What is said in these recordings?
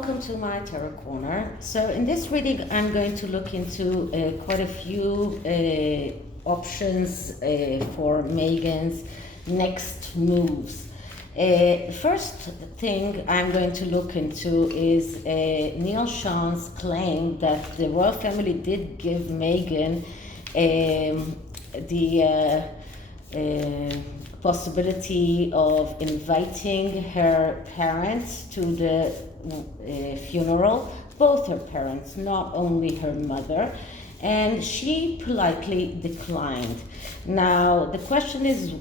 welcome to my Tarot Corner. So in this reading I'm going to look into quite a few options for Meghan's next moves. First thing I'm going to look into is Neil Sean's claim that the royal family did give Meghan the possibility of inviting her parents to the funeral, both her parents, not only her mother, and she politely declined. Now the question is,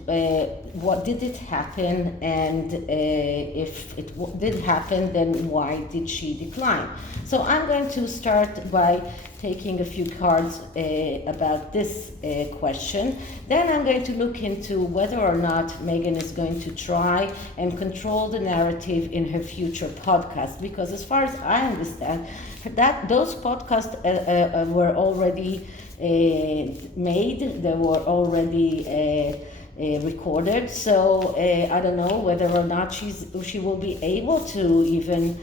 what did it happen, and if it did happen, then why did she decline? So I'm going to start by taking a few cards about this question. Then I'm going to look into whether or not Meghan is going to try and control the narrative in her future podcast, because as far as I understand, that those podcasts were already made, they were already recorded, so I don't know whether or not she will be able to even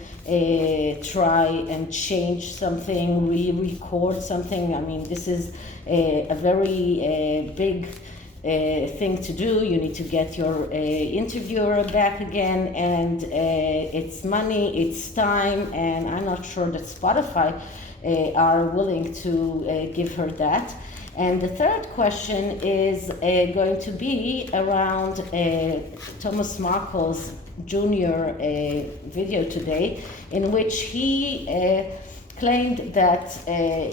try and change something, re-record something. I mean, this is a very big thing to do. You need to get your interviewer back again, and it's money, it's time, and I'm not sure that Spotify are willing to give her that. And the third question is going to be around Thomas Markle's Jr. video today, in which he claimed that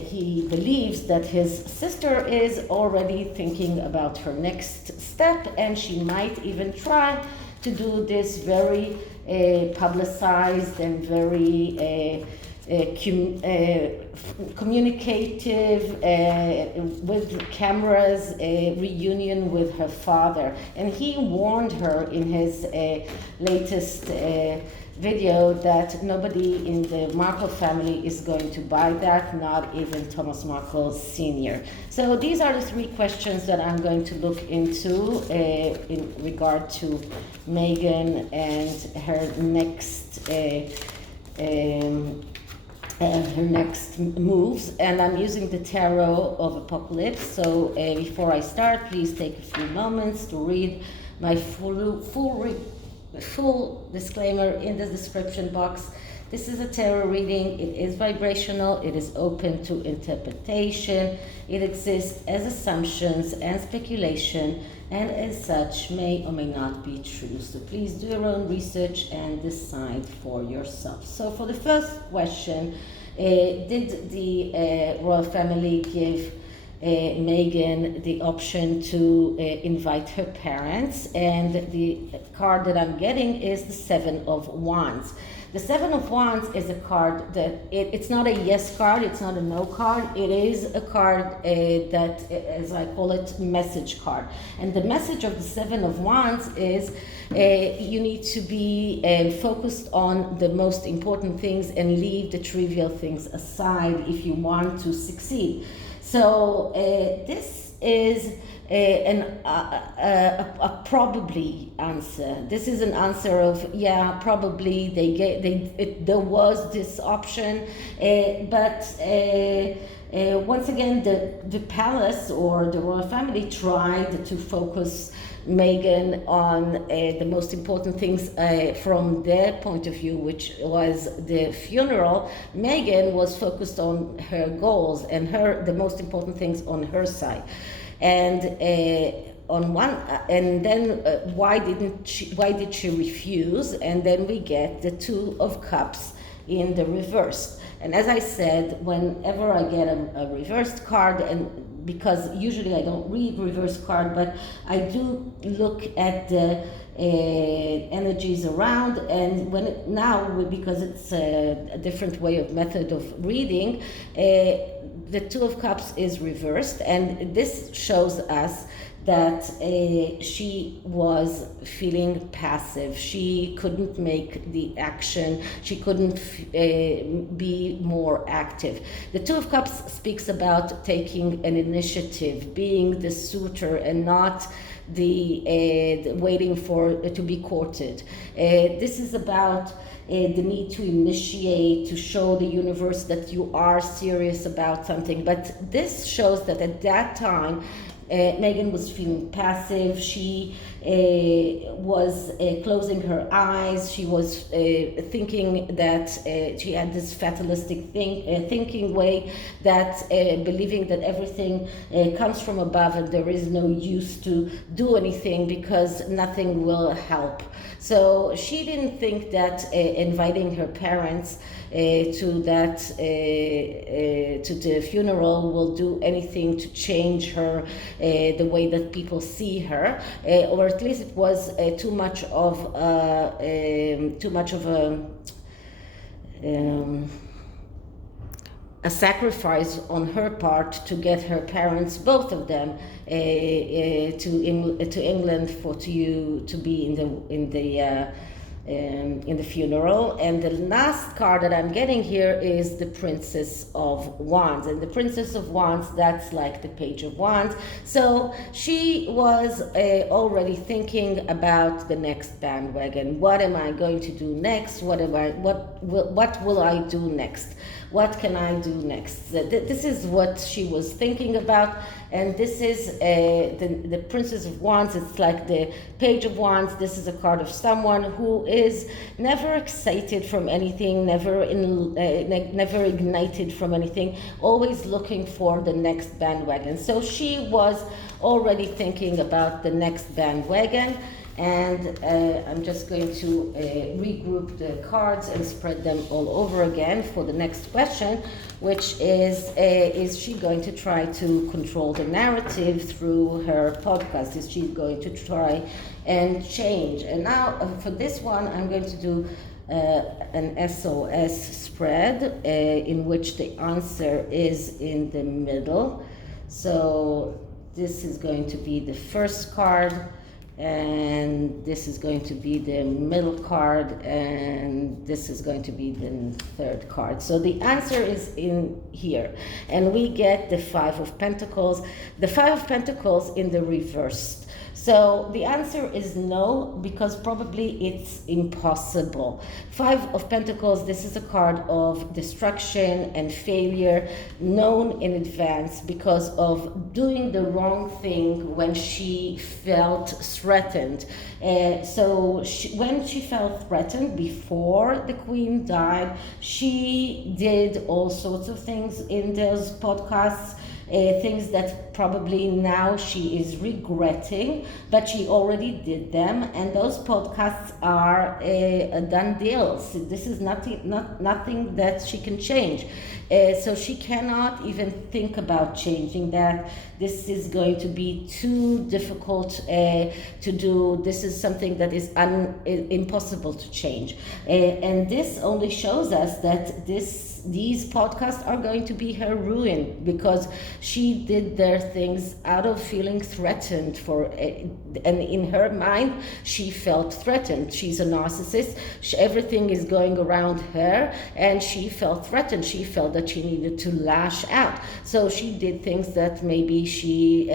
he believes that his sister is already thinking about her next step, and she might even try to do this very publicized and very communicative with cameras reunion with her father. And he warned her in his latest video that nobody in the Markle family is going to buy that, not even Thomas Markle Sr. So these are the three questions that I'm going to look into in regard to Meghan and her next moves, and I'm using the Tarot of Apocalypse. So before I start, please take a few moments to read my full disclaimer in the description box. This is a tarot reading. It is vibrational. It is open to interpretation. It exists as assumptions and speculation, and as such may or may not be true. So please do your own research and decide for yourself. So for the first question, did the royal family give Meghan the option to invite her parents? And the card that I'm getting is the Seven of Wands. The Seven of Wands is a card that it's not a yes card, it's not a no card. It is a card that, as I call it, message card. And the message of the Seven of Wands is you need to be focused on the most important things and leave the trivial things aside if you want to succeed. So this is a probably answer. This is an answer of, yeah, probably there was this option, but once again, the palace or the royal family tried to focus Meghan on the most important things from their point of view, which was the funeral. Meghan was focused on her goals and the most important things on her side. And why did she refuse? And then we get the Two of Cups in the reverse. And as I said, whenever I get a reversed card, and because usually I don't read reverse card, but I do look at the energies around, and because it's a different way of method of reading, the Two of Cups is reversed, and this shows us that she was feeling passive. She couldn't make the action. She couldn't be more active. The Two of Cups speaks about taking an initiative, being the suitor and not the waiting for to be courted. This is about the need to initiate, to show the universe that you are serious about something. But this shows that at that time, Meghan was feeling passive. She was closing her eyes. She was thinking that she had this fatalistic thinking way, that believing that everything comes from above and there is no use to do anything because nothing will help. So she didn't think that inviting her parents to the funeral will do anything to change her, the way that people see her, or at least it was too much of a sacrifice on her part to get her parents, both of them, to England to be in the funeral. And the last card that I'm getting here is the Princess of Wands. And the Princess of Wands, that's like the Page of Wands. So she was already thinking about the next bandwagon. What am I going to do next? What will I do next? What can I do next? This is what she was thinking about. And this is the Princess of Wands. It's like the Page of Wands. This is a card of someone who is never excited from anything, never ignited from anything, always looking for the next bandwagon. So she was already thinking about the next bandwagon. And I'm just going to regroup the cards and spread them all over again for the next question, which is she going to try to control the narrative through her podcast? Is she going to try and change? And now for this one, I'm going to do an SOS spread in which the answer is in the middle. So this is going to be the first card, and this is going to be the middle card, and this is going to be the third card. So the answer is in here, and we get the Five of Pentacles. The Five of Pentacles in the reverse. So the answer is no, because probably it's impossible. Five of Pentacles, this is a card of destruction and failure, known in advance because of doing the wrong thing when she felt threatened. So when she felt threatened before the Queen died, she did all sorts of things in those podcasts. Things that probably now she is regretting, but she already did them, and those podcasts are a done deal. So this is nothing that she can change. So she cannot even think about changing that. This is going to be too difficult to do. This is something that is impossible to change. And this only shows us that these podcasts are going to be her ruin, because she did their things out of feeling threatened and in her mind she felt threatened. She's a narcissist. Everything is going around her, and she felt threatened. She felt that she needed to lash out. So she did things that maybe she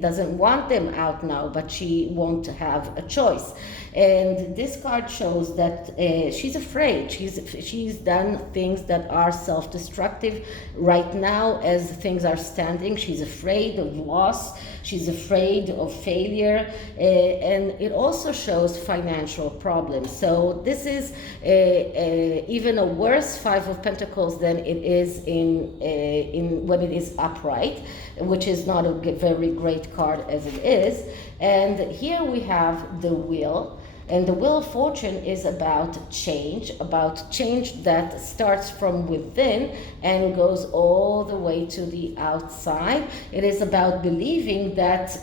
doesn't want them out now, but she won't have a choice. And this card shows that she's afraid. She's done things that are self-destructive right now as things are standing. She's afraid of loss. She's afraid of failure. And it also shows financial problems. So this is even a worse Five of Pentacles than it is in when it is upright, which is not a very great card as it is. And here we have the Wheel. And the Wheel of Fortune is about change that starts from within and goes all the way to the outside. It is about believing that,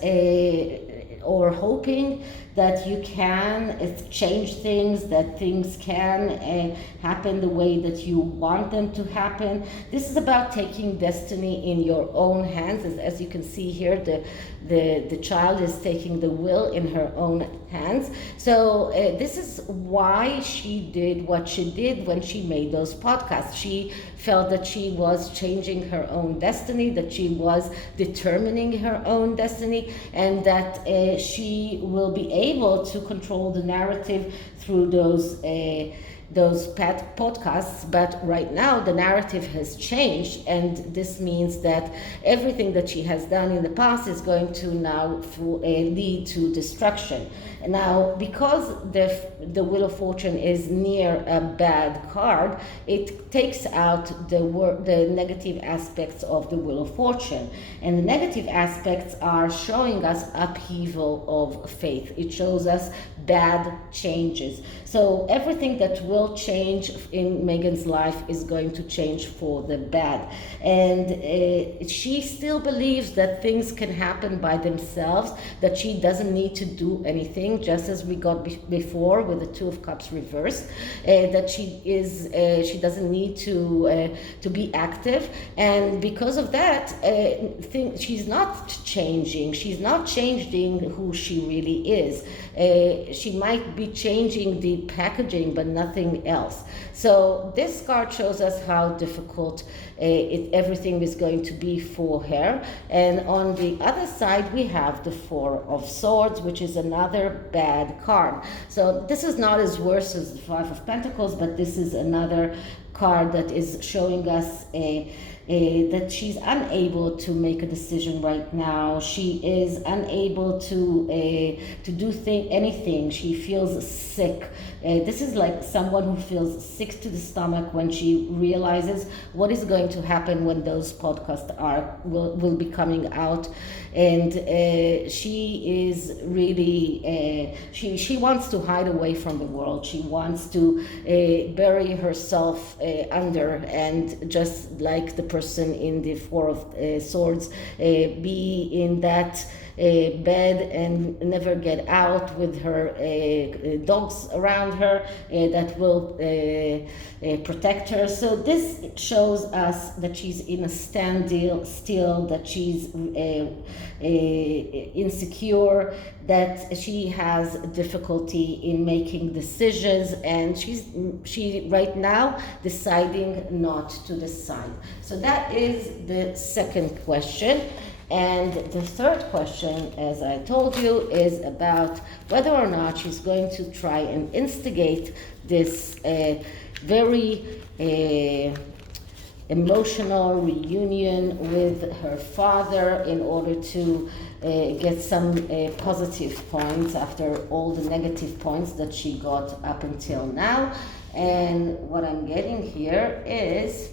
or hoping that you can change things, that things can happen the way that you want them to happen. This is about taking destiny in your own hands. As you can see here, the child is taking the will in her own hands. So this is why she did what she did when she made those podcasts. She felt that she was changing her own destiny, that she was determining her own destiny, and that she will be able to control the narrative through those those podcasts, but right now the narrative has changed, and this means that everything that she has done in the past is going to now lead to destruction. Now, because the Wheel of Fortune is near a bad card, it takes out the negative aspects of the Wheel of Fortune. And the negative aspects are showing us upheaval of faith. It shows us bad changes. So everything that will change in Meghan's life is going to change for the bad. And she still believes that things can happen by themselves, that she doesn't need to do anything, just as we got before with the Two of Cups reversed, that she doesn't need to be active. And because of that, she's not changing. She's not changing who she really is. She might be changing the packaging, but nothing else. So this card shows us how difficult everything is going to be for her. And on the other side, we have the Four of Swords, which is another bad card. So this is not as worse as the Five of Pentacles, but this is another card that is showing us that she's unable to make a decision right now. She is unable to do anything. She feels sick. This is like someone who feels sick to the stomach when she realizes what is going to happen when those podcasts will be coming out. And she is really, she wants to hide away from the world. She wants to bury herself under, and just like the person in the Four of Swords, be in that bed and never get out with her dogs around her that will protect her. So this shows us that she's in a still, that she's insecure, that she has difficulty in making decisions, and she right now deciding not to decide. So that is the second question. And the third question, as I told you, is about whether or not she's going to try and instigate this very emotional reunion with her father in order to get some positive points after all the negative points that she got up until now. And what I'm getting here is,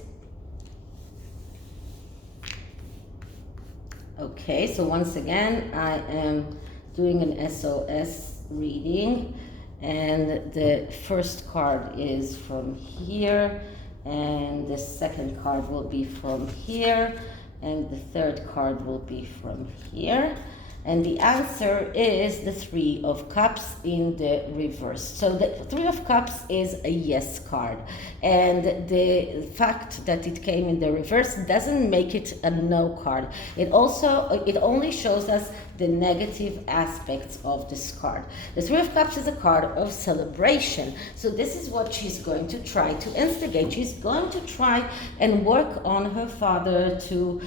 okay, so once again, I am doing an SOS reading, and the first card is from here, and the second card will be from here, and the third card will be from here. And the answer is the Three of Cups in the reverse. So the Three of Cups is a yes card. And the fact that it came in the reverse doesn't make it a no card. It only shows us the negative aspects of this card. The Three of Cups is a card of celebration. So this is what she's going to try to instigate. She's going to try and work on her father to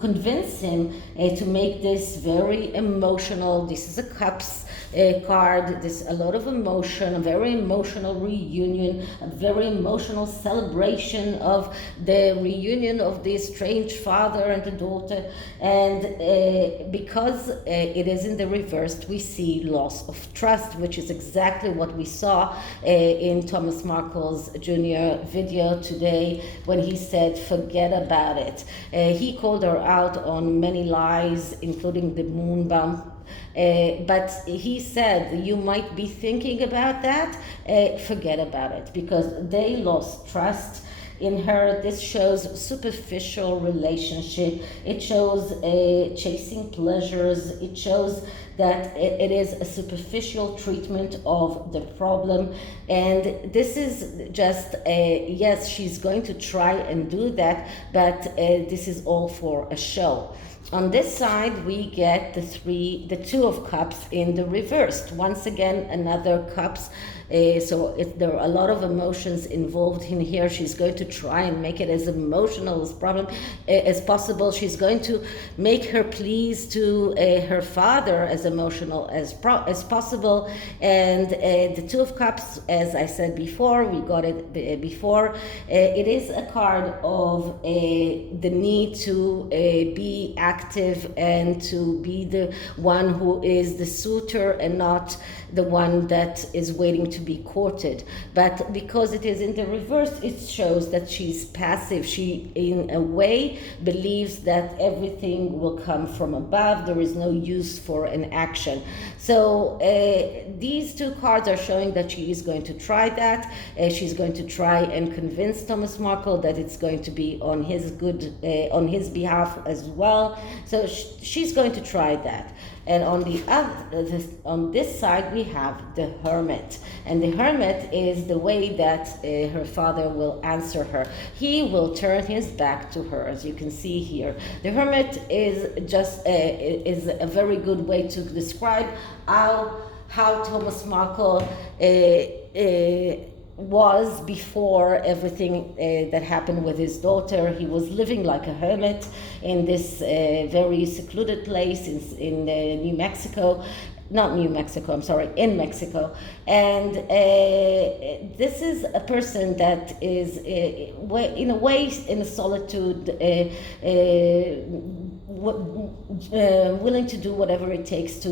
convince him to make this very emotional. This is a Cups card. There's a lot of emotion, a very emotional reunion, a very emotional celebration of the reunion of the estranged father and the daughter. And because it is in the reversed, we see loss of trust, which is exactly what we saw in Thomas Markle's Jr. video today when he said, forget about it. He called her out on many lies, including the moon bump. But he said, you might be thinking about that, forget about it, because they lost trust in her. This shows superficial relationship. It shows chasing pleasures. It shows that it is a superficial treatment of the problem. And this is just yes, she's going to try and do that, but this is all for a show. On this side, we get the Two of Cups in the reversed. Once again, another Cups. So there are a lot of emotions involved in here. She's going to try and make it as emotional as possible. She's going to make her pleas to her father as emotional as possible. And the Two of Cups, as I said before, we got it before, it is a card of the need to be active and to be the one who is the suitor and not the one that is waiting to be courted. But because it is in the reverse, it shows that she's passive. She, in a way, believes that everything will come from above. There is no use for an action. So these two cards are showing that she is going to try that. She's going to try and convince Thomas Markle that it's going to be on his on his behalf as well. So she's going to try that. And on the other, on this side, we have the Hermit. And the Hermit is the way that her father will answer her. He will turn his back to her, as you can see here. The Hermit is just is a very good way to describe how Thomas Markle was before everything that happened with his daughter. He was living like a hermit in this very secluded place in New Mexico. Not New Mexico, I'm sorry, in Mexico. And this is a person that is, in a way, in a solitude, willing to do whatever it takes to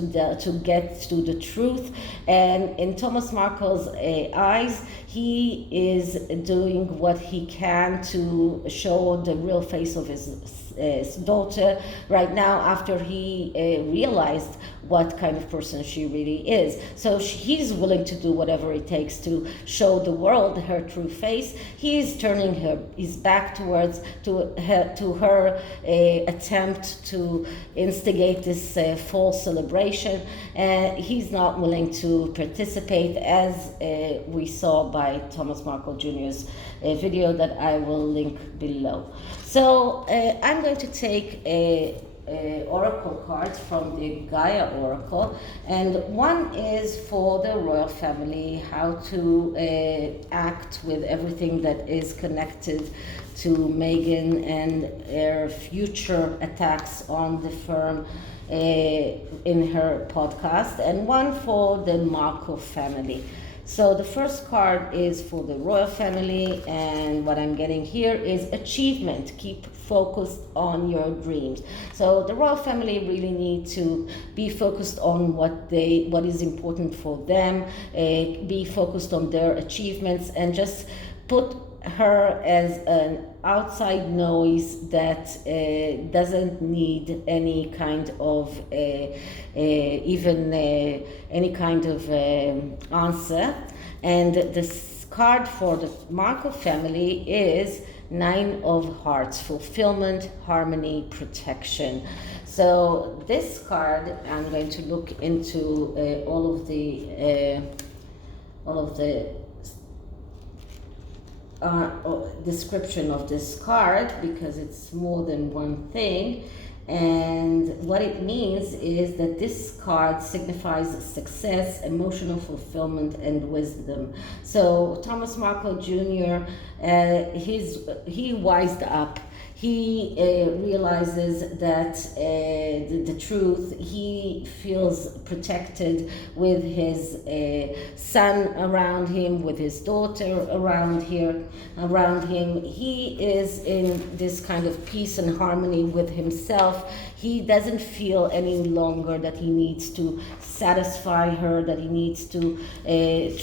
get to the truth. And in Thomas Markle's eyes, he is doing what he can to show the real face of his daughter right now, after he realized what kind of person she really is. So he's willing to do whatever it takes to show the world her true face. He's turning his back towards her attempt to instigate this false celebration, and he's not willing to participate, as we saw by Thomas Markle Jr.'s video that I will link below. So I'm going to take oracle cards from the GAIA oracle, and one is for the royal family, how to act with everything that is connected to Meghan and her future attacks on the firm in her podcast, and one for the Markle family. So the first card is for the royal family, and what I'm getting here is achievement. Keep focused on your dreams. So the royal family really need to be focused on what is important for them, be focused on their achievements, and just put her as an outside noise that doesn't need any kind of any kind of answer. And this card for the Markle family is Nine of Hearts: fulfillment, harmony, protection. So this card, I'm going to look into all of the description of this card, because it's more than one thing. And what it means is that this card signifies success, emotional fulfillment, and wisdom. So Thomas Markle Jr., he wised up. He realizes that the truth. He feels protected with his son around him, with his daughter around him. He is in this kind of peace and harmony with himself. He doesn't feel any longer that he needs to satisfy her, that he needs to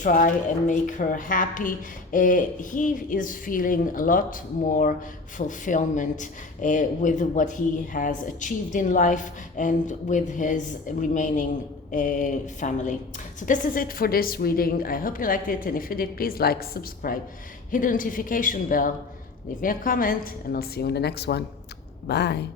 try and make her happy. He is feeling a lot more fulfillment with what he has achieved in life and with his remaining family. So this is it for this reading. I hope you liked it, and if you did, please like, subscribe, hit the notification bell, leave me a comment, and I'll see you in the next one. Bye.